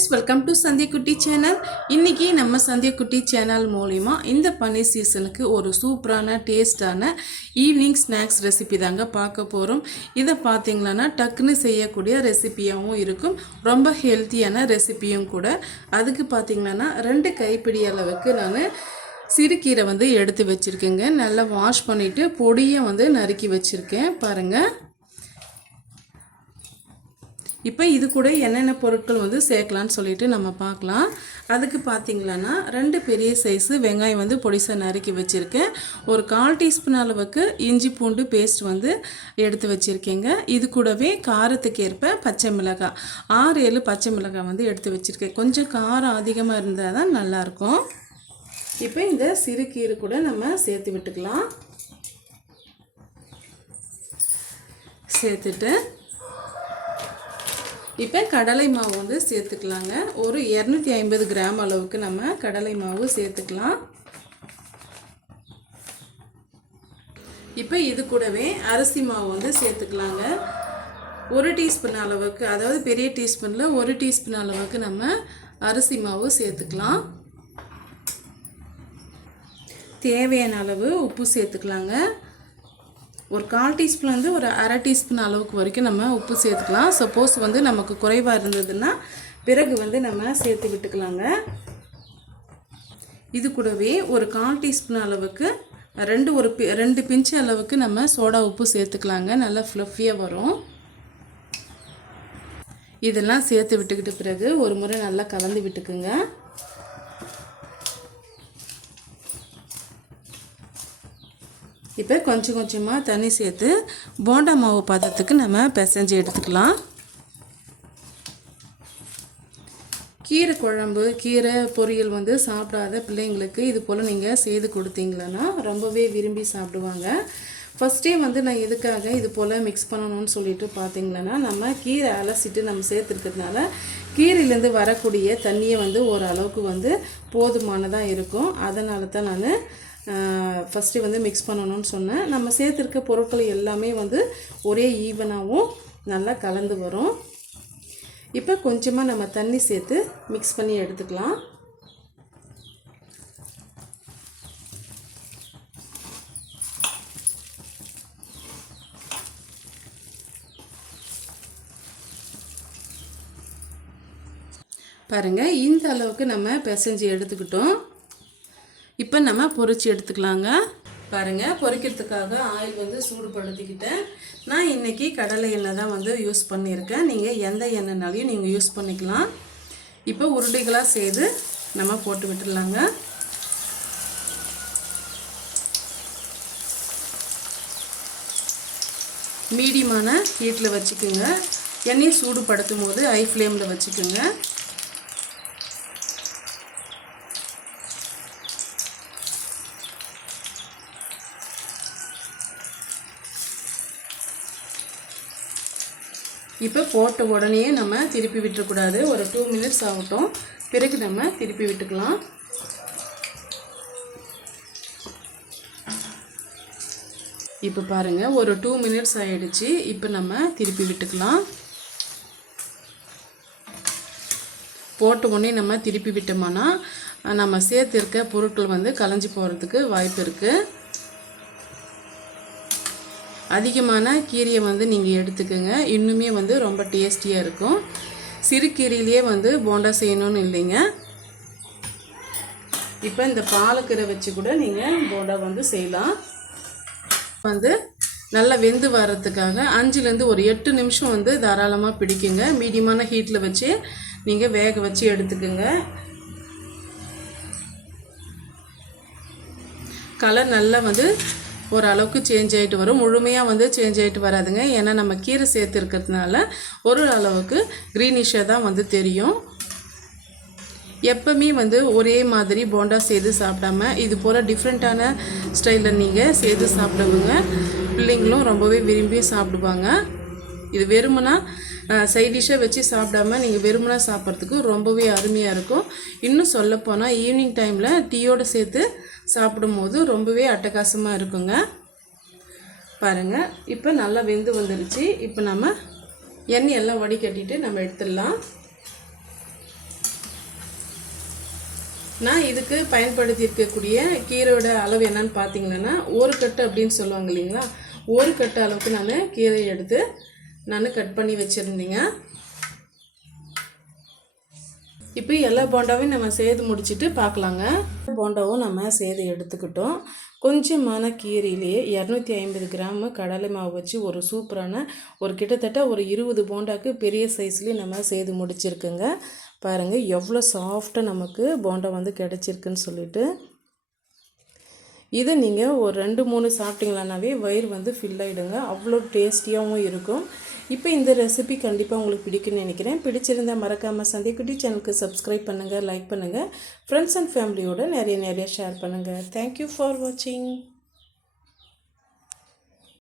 Friends welcome to Sandhiyakutty channel இன்றைக்கி நம்ம Sandhiyakutty channel மூலிமா இந்த பன்னீர் சீசனுக்கு ஒரு சூப்பரான டேஸ்டான ஈவினிங் ஸ்நாக்ஸ் ரெசிபி தாங்க பார்க்க போகிறோம் இதை பார்த்தீங்களன்னா டக்குன்னு செய்யக்கூடிய ரெசிபியாகவும் இருக்கும். ரொம்ப ஹெல்த்தியான ரெசிபியும் கூட. அதுக்கு பார்த்தீங்கன்னா ரெண்டு கைப்பிடி அளவுக்கு நான் சிறுகீரை வந்து எடுத்து வச்சுருக்கேங்க. நல்லா வாஷ் பண்ணிவிட்டு பொடியை வந்து நறுக்கி வச்சுருக்கேன். பாருங்கள் இப்போ இது கூட என்னென்ன பொருட்கள் வந்து சேர்க்கலான்னு சொல்லிட்டு நம்ம பார்க்கலாம். அதுக்கு பார்த்தீங்களன்னா ரெண்டு பெரிய சைஸு வெங்காயம் வந்து பொடிசாக நறுக்கி வச்சுருக்கேன். ஒரு கால் டீஸ்பூன் அளவுக்கு இஞ்சி பூண்டு பேஸ்ட் வந்து எடுத்து வச்சுருக்கேங்க. இது கூடவே காரத்துக்கு ஏற்ப பச்சை மிளகாய் ஆறு ஏழு பச்சை மிளகாய் வந்து எடுத்து வச்சுருக்கேன். கொஞ்சம் காரம் அதிகமாக இருந்தால் தான் நல்லாயிருக்கும். இப்போ இந்த சிறுகீரை கூட நம்ம சேர்த்து விட்டுக்கலாம். சேர்த்துட்டு இப்போ கடலை மாவு வந்து சேர்த்துக்கலாங்க. ஒரு இரநூத்தி ஐம்பது கிராம் அளவுக்கு நம்ம கடலை மாவு சேர்த்துக்கலாம். இப்போ இது கூடவே அரிசி மாவு வந்து சேர்த்துக்கலாங்க. ஒரு டீஸ்பூன் அளவுக்கு அதாவது பெரிய டீஸ்பூனில் ஒரு டீஸ்பூன் அளவுக்கு நம்ம அரிசி மாவு சேர்த்துக்கலாம். தேவையான அளவு உப்பு சேர்த்துக்கலாங்க. ஒரு கால் டீஸ்பூன் வந்து ஒரு அரை டீஸ்பூன் அளவுக்கு வரைக்கும் நம்ம உப்பு சேர்த்துக்கலாம். சப்போஸ் வந்து நமக்கு குறைவாக இருந்ததுன்னா பிறகு வந்து நம்ம சேர்த்து விட்டுக்கலாங்க. இது கூடவே ஒரு கால் டீஸ்பூன் அளவுக்கு ரெண்டு ஒரு பி ரெண்டு பிஞ்சு அளவுக்கு நம்ம சோடா உப்பு சேர்த்துக்கலாங்க. நல்லா ஃப்ளஃபியாக வரும். இதெல்லாம் சேர்த்து விட்டுக்கிட்ட பிறகு ஒரு முறை நல்லா கலந்து விட்டுக்குங்க. இப்போ கொஞ்சம் கொஞ்சமாக தண்ணி சேர்த்து போண்டா மாவு பதத்துக்கு நம்ம பிசைஞ்சு எடுத்துக்கலாம். கீரை குழம்பு கீரை பொரியல் வந்து சாப்பிடாத பிள்ளைங்களுக்கு இது போல் நீங்கள் செய்து கொடுத்தீங்களன்னா ரொம்பவே விரும்பி சாப்பிடுவாங்க. ஃபஸ்ட்டே வந்து நான் எதுக்காக இது போல் மிக்ஸ் பண்ணணும்னு சொல்லிட்டு பார்த்தீங்கன்னா நம்ம கீரை அலசிட்டு நம்ம சேர்த்துருக்கிறதுனால கீரையிலேருந்து வரக்கூடிய தண்ணியை வந்து ஓரளவுக்கு வந்து போதுமானதாக இருக்கும். அதனால தான் நான் ஃபஸ்ட்டு வந்து மிக்ஸ் பண்ணணும்னு சொன்னேன். நம்ம சேர்த்துருக்க பொருட்கள் எல்லாமே வந்து ஒரே ஈவனாகவும் நல்லா கலந்து வரும். இப்போ கொஞ்சமாக நம்ம தண்ணி சேர்த்து மிக்ஸ் பண்ணி எடுத்துக்கலாம். பாருங்கள் இந்த அளவுக்கு நம்ம பிசைஞ்சு எடுத்துக்கிட்டோம். இப்போ நம்ம பொறிச்சு எடுத்துக்கலாங்க. பாருங்கள் பொரிக்கிறதுக்காக ஆயில் வந்து சூடுபடுத்திக்கிட்டேன். நான் இன்றைக்கி கடலை எண்ணெய் தான் வந்து யூஸ் பண்ணியிருக்கேன். நீங்கள் எந்த எண்ணெய்னாலையும் நீங்கள் யூஸ் பண்ணிக்கலாம். இப்போ உருண்டைகளாக செய்து நம்ம போட்டு விட்டுடலாங்க. மீடியமான ஹீட்டில் வச்சுக்கோங்க. எண்ணெய் சூடுபடுத்தும் போது ஹை ஃப்ளேமில் வச்சுக்கோங்க. இப்போ போட்ட உடனே நம்ம திருப்பி விட்டுறக்கூடாது. ஒரு டூ மினிட்ஸ் ஆகட்டும். பிறகு நம்ம திருப்பி விட்டுக்கலாம். இப்போ பாருங்கள் ஒரு டூ மினிட்ஸ் ஆகிடுச்சு இப்போ நம்ம திருப்பி விட்டுக்கலாம். போட்ட உடனே நம்ம திருப்பி விட்டோம்னா நம்ம சேர்த்துருக்க பொருட்கள் வந்து கலைஞ்சி போகிறதுக்கு வாய்ப்பு இருக்குது அதிகமான கீரையை வந்து நீங்கள் எடுத்துக்கோங்க. இன்னுமே வந்து ரொம்ப டேஸ்டியாக இருக்கும். சிறு கீரையிலேயே வந்து போண்டா செய்யணும்னு இல்லைங்க. இப்போ இந்த பாலக்கீரை வச்சு கூட நீங்கள் போண்டா வந்து செய்யலாம். வந்து நல்லா வெந்து வர்றதுக்காக அஞ்சுலேருந்து ஒரு எட்டு நிமிஷம் வந்து தாராளமாக பிடிக்குங்க. மீடியமான ஹீட்டில் வச்சு நீங்கள் வேக வச்சு எடுத்துக்கோங்க. கலர் நல்லா வந்து ஓரளவுக்கு சேஞ்ச் ஆகிட்டு வரும். முழுமையாக வந்து சேஞ்ச் ஆகிட்டு வராதுங்க. ஏன்னா நம்ம கீரை சேர்த்து இருக்கிறதுனால ஒரு அளவுக்கு க்ரீனிஷாக தான் வந்து தெரியும். எப்பவுமே வந்து ஒரே மாதிரி போண்டா செய்து சாப்பிடாம இது போல் டிஃப்ரெண்ட்டான ஸ்டைலில் நீங்கள் செய்து சாப்பிடுவங்க. பிள்ளைங்களும் ரொம்பவே விரும்பி சாப்பிடுவாங்க. இது வெறுமனா சைட் டிஷ்ஷாக வச்சு சாப்பிடாம நீங்கள் வெறுமனா சாப்பிட்றதுக்கு ரொம்பவே அருமையாக இருக்கும். இன்னும் சொல்லப்போனால் ஈவினிங் டைமில் டீயோடு சேர்த்து சாப்பிடும்போது ரொம்பவே அட்டகாசமாக இருக்குங்க. பாருங்கள் இப்போ நல்லா வெந்து வந்துருச்சு. இப்போ நம்ம எண்ணெய் எல்லாம் வடிகட்டிட்டு நம்ம எடுத்துடலாம். நான் இதுக்கு பயன்படுத்தி இருக்கக்கூடிய கீரையோட அளவு என்னன்னு பார்த்தீங்கன்னா ஒரு கட்டு அப்படின்னு சொல்லுவாங்க இல்லைங்களா? ஒரு கட்டு அளவுக்கு நான் கீரை எடுத்து நான் கட் பண்ணி வச்சுருந்தேங்க. இப்போ எல்லா போண்டாவையும் நம்ம சேர்த்து முடிச்சுட்டு பார்க்கலாங்க போண்டாவும் நம்ம சேர்த்து எடுத்துக்கிட்டோம். கொஞ்சமான கீரையிலேயே இரநூத்தி ஐம்பது கிராம் கடலை மாவு வச்சு ஒரு சூப்பரான ஒரு கிட்டத்தட்ட ஒரு இருபது போண்டாக்கு பெரிய சைஸ்லேயே நம்ம செய்து முடிச்சிருக்குங்க. பாருங்கள் எவ்வளோ சாஃப்டாக நமக்கு போண்டா வந்து கிடச்சிருக்குன்னு சொல்லிட்டு. இதை நீங்கள் ஒரு ரெண்டு மூணு சாப்பிட்டீங்களானாவே வயிறு வந்து ஃபில் ஆகிடுங்க அவ்வளோ டேஸ்டியாகவும் இருக்கும். இப்போ இந்த ரெசிபி கண்டிப்பாக உங்களுக்கு பிடிக்கும்னு நினைக்கிறேன். பிடிச்சிருந்தா மறக்காமல் சந்தைக்குட்டி சேனலுக்கு சப்ஸ்கிரைப் பண்ணுங்கள் லைக் பண்ணுங்கள் ஃப்ரெண்ட்ஸ் அண்ட் ஃபேமிலியோட நிறைய நிறைய ஷேர் பண்ணுங்கள் தேங்க்யூ ஃபார் வாட்சிங்